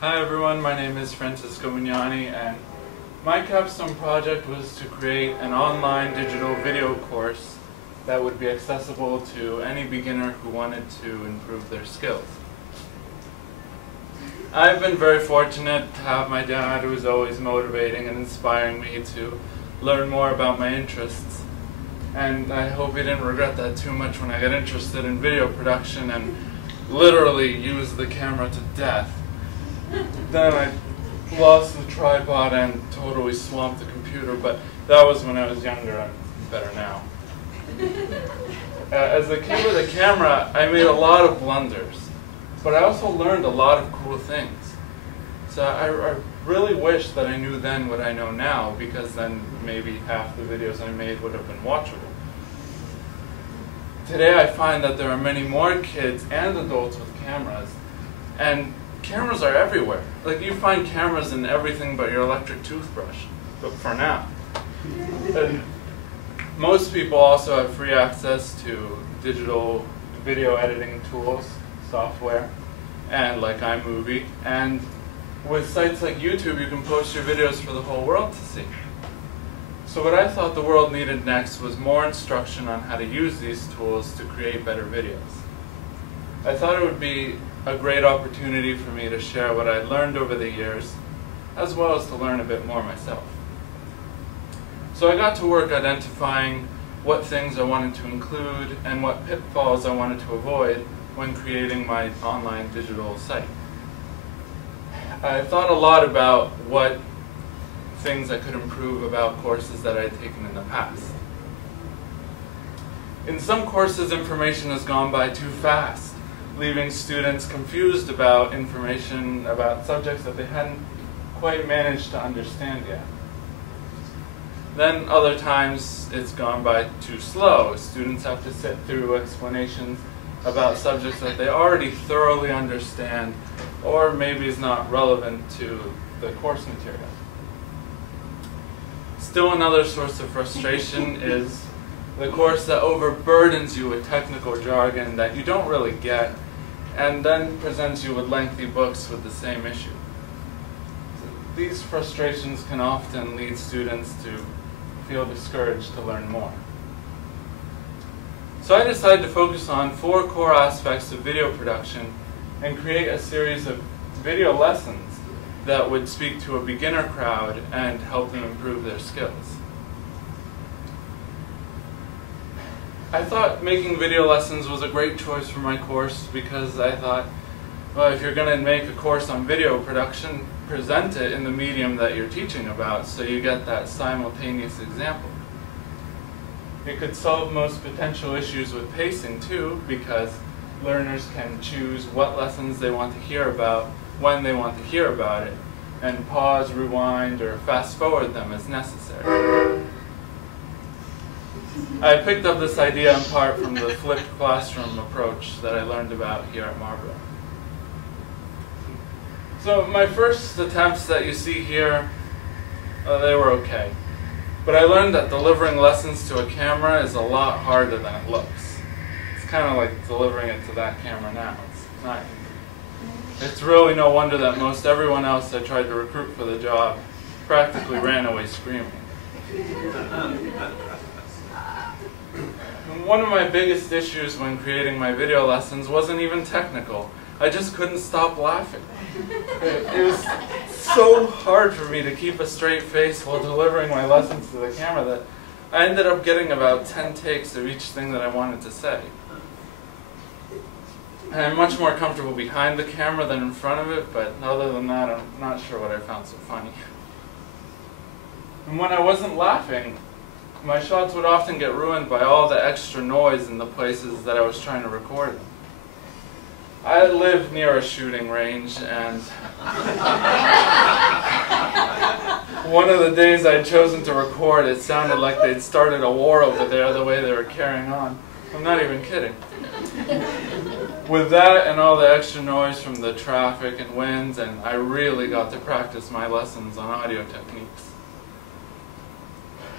Hi everyone, my name is Franscisco Mugnani, and my capstone project was to create an online digital video course that would be accessible to any beginner who wanted to improve their skills. I've been very fortunate to have my dad, who is always motivating and inspiring me to learn more about my interests. And I hope he didn't regret that too much when I got interested in video production and literally used the camera to death. Then I lost the tripod and totally swamped the computer, but that was when I was younger. I'm better now. As a kid with a camera, I made a lot of blunders, but I also learned a lot of cool things. So I really wish that I knew then what I know now, because then maybe half the videos I made would have been watchable. Today I find that there are many more kids and adults with cameras, and cameras are everywhere. Like, you find cameras in everything but your electric toothbrush, but for now. And most people also have free access to digital video editing tools, software, and like iMovie. And with sites like YouTube, you can post your videos for the whole world to see. So what I thought the world needed next was more instruction on how to use these tools to create better videos. I thought it would be a great opportunity for me to share what I learned over the years, as well as to learn a bit more myself. So I got to work identifying what things I wanted to include and what pitfalls I wanted to avoid when creating my online digital site. I thought a lot about what things I could improve about courses that I had taken in the past. In some courses, information has gone by too fast, leaving students confused about information about subjects that they hadn't quite managed to understand yet. Then other times it's gone by too slow. Students have to sit through explanations about subjects that they already thoroughly understand, or maybe is not relevant to the course material. Still, another source of frustration is the course that overburdens you with technical jargon that you don't really get, and then presents you with lengthy books with the same issue. These frustrations can often lead students to feel discouraged to learn more. So I decided to focus on 4 core aspects of video production and create a series of video lessons that would speak to a beginner crowd and help them improve their skills. I thought making video lessons was a great choice for my course because I thought, well, if you're going to make a course on video production, present it in the medium that you're teaching about so you get that simultaneous example. It could solve most potential issues with pacing too, because learners can choose what lessons they want to hear about when they want to hear about it, and pause, rewind, or fast forward them as necessary. I picked up this idea in part from the flipped classroom approach that I learned about here at Marlborough. So my first attempts that you see here, they were okay. But I learned that delivering lessons to a camera is a lot harder than it looks. It's kind of like delivering it to that camera now. It's really no wonder that most everyone else I tried to recruit for the job practically ran away screaming. One of my biggest issues when creating my video lessons wasn't even technical. I just couldn't stop laughing. It was so hard for me to keep a straight face while delivering my lessons to the camera that I ended up getting about 10 takes of each thing that I wanted to say. And I'm much more comfortable behind the camera than in front of it, but other than that, I'm not sure what I found so funny. And when I wasn't laughing, my shots would often get ruined by all the extra noise in the places that I was trying to record them. I live near a shooting range, and one of the days I'd chosen to record, it sounded like they'd started a war over there the way they were carrying on. I'm not even kidding. With that and all the extra noise from the traffic and winds, and I really got to practice my lessons on audio techniques.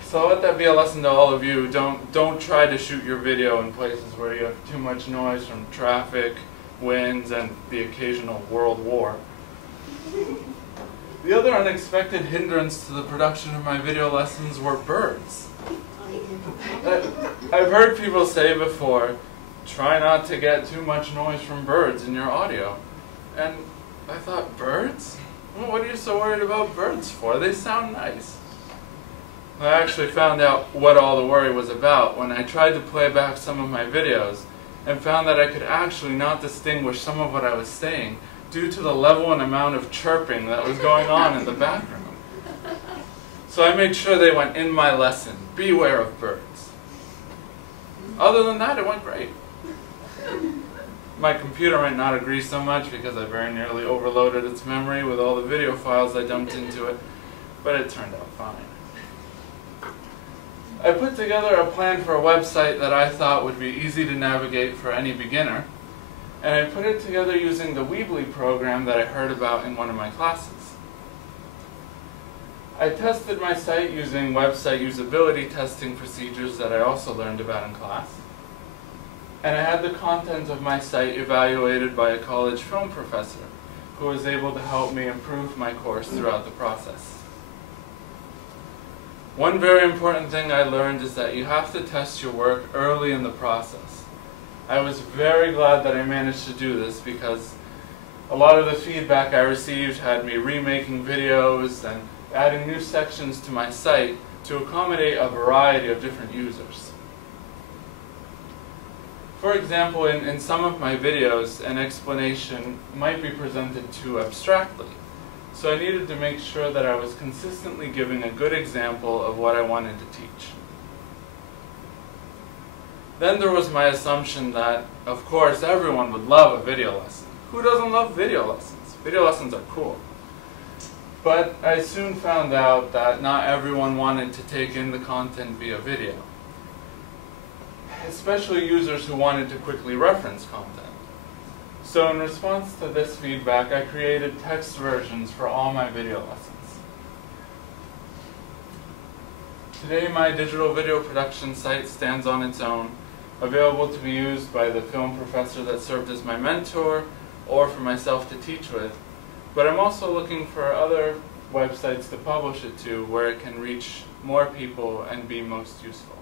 So let that be a lesson to all of you. Don't try to shoot your video in places where you have too much noise from traffic, winds, and the occasional world war. The other unexpected hindrance to the production of my video lessons were birds. I've heard people say before, try not to get too much noise from birds in your audio. And I thought, birds? Well, what are you so worried about birds for? They sound nice. I actually found out what all the worry was about when I tried to play back some of my videos and found that I could actually not distinguish some of what I was saying due to the level and amount of chirping that was going on in the background. So I made sure they went in my lesson, beware of birds. Other than that, it went great. My computer might not agree so much because I very nearly overloaded its memory with all the video files I dumped into it, but it turned out fine. I put together a plan for a website that I thought would be easy to navigate for any beginner, and I put it together using the Weebly program that I heard about in one of my classes. I tested my site using website usability testing procedures that I also learned about in class, and I had the content of my site evaluated by a college film professor who was able to help me improve my course throughout the process. One very important thing I learned is that you have to test your work early in the process. I was very glad that I managed to do this because a lot of the feedback I received had me remaking videos and adding new sections to my site to accommodate a variety of different users. For example, in some of my videos, an explanation might be presented too abstractly. So I needed to make sure that I was consistently giving a good example of what I wanted to teach. Then there was my assumption that, of course, everyone would love a video lesson. Who doesn't love video lessons? Video lessons are cool. But I soon found out that not everyone wanted to take in the content via video, especially users who wanted to quickly reference content. So in response to this feedback, I created text versions for all my video lessons. Today, my digital video production site stands on its own, available to be used by the film professor that served as my mentor, or for myself to teach with. But I'm also looking for other websites to publish it to where it can reach more people and be most useful.